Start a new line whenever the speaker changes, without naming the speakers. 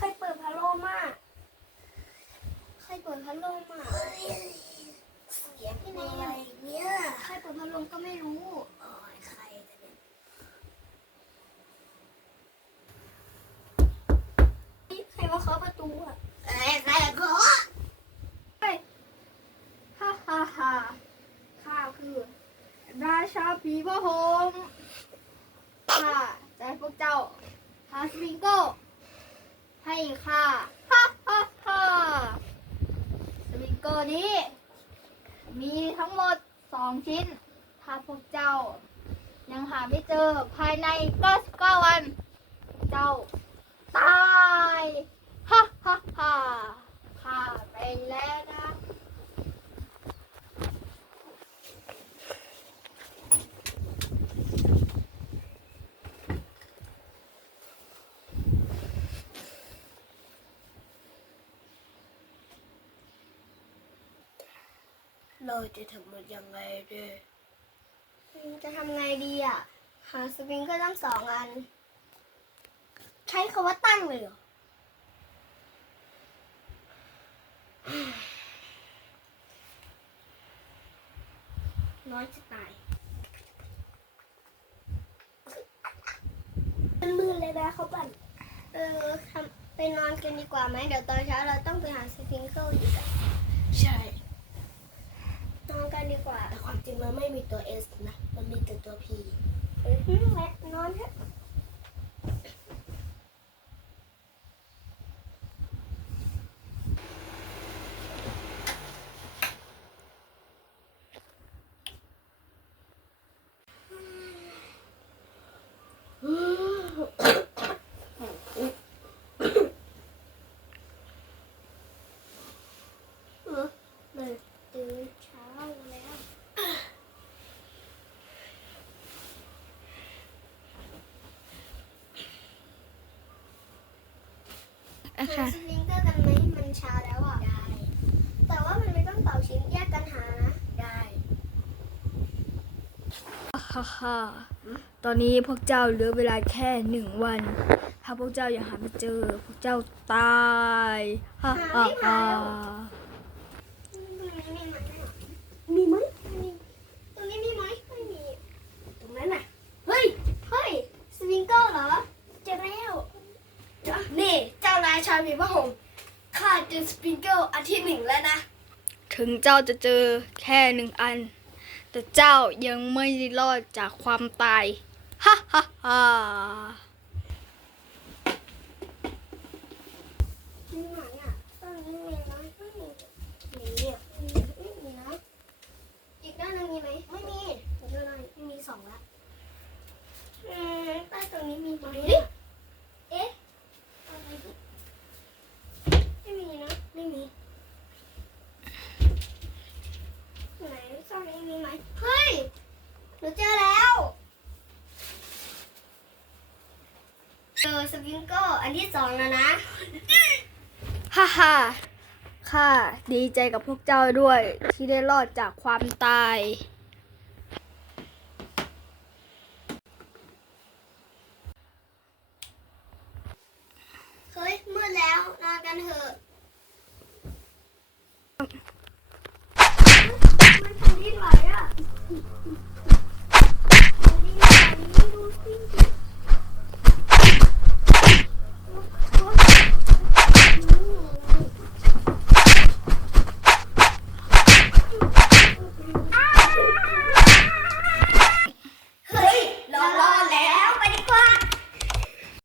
มอะใครเปิดพัดลมอะ
เสียงอะไรเนี่ย
ใครเปิดพัดลมก็ไม่รู้
โอ้ยใครกันเนี่ย
ใครมาเคาะประตูอะ
เอ้ยใครอะขอ
ฮ่าฮ่าฮ่าข้าคือราชาผีพระโหมข้าให้พวกเจ้าหาสปริงเกิล ให้ข้าฮ่าฮ่าฮ่าสปริงเกอร์นี้ มีทั้งหมดสองชิ้น ถ้าพวกเจ้า ยังหาไม่เจอภายใน99วัน เจ้า ตายฮ่าฮ่าฮ่าข้าไปแล้วนะ
เราจะทำมันยังไงดี
อืมจะทำไงดีอะ หาสปริงเก็ตั้งสองอัน ใช้คาว่าตั้งเลยเหรอน้อยจะตาย
มันมืดเลยนะเขาปั่น
เออทำไปนอนกันดีกว่าไหม เดี๋ยวตอนเช้าเราต้องไปหาสปริงเกิลอีกอะ
ใช่
นอนกันดีกว่า
แต่ความจริง เอสนะ มันมีแต่ตัวพี
เออแม่นอนเถอะ
เออมัน
ตื่นเช้าแล้ว หาสปริงเกอร์กันไหมมันเช้าแล้วอะ
ได้
แต่ว่ามันไม่ต้องเป่าชิ้นแยกกันหานะ
ได้
ฮ่าฮ่าตอนนี้พวกเจ้าเหลือเวลาแค่หนึ่งวัน ถ้าพวกเจ้ายังหาไม่เจอ พวกเจ้าตายฮ่าฮ่าฮ่า
มีไหมมีตรงนี้มีไหมไม่มี
ตรงนั้นน่ะ เฮ้ย
เฮ้ย สปริงเกิลเหรอ
เจอแล้วนี่ ชายชาผีพระหงส์ข้าเจอสปริงเกิลอันที่หนึ่งแล้วนะ
ถึงเจ้าจะเจอแค่หนึ่งอัน แต่เจ้ายังไม่รอดจากความตายฮ่าฮ่าฮ่า
อ
ส
ปริงเกิลอันที่สองแล้วนะ
ฮ่าฮ่าข้าดีใจกับพวกเจ้าด้วย ที่ได้รอดจากความตาย
เฮ้ย มืดแล้ว นอนกันเถอะมันทำที่ไหนอะ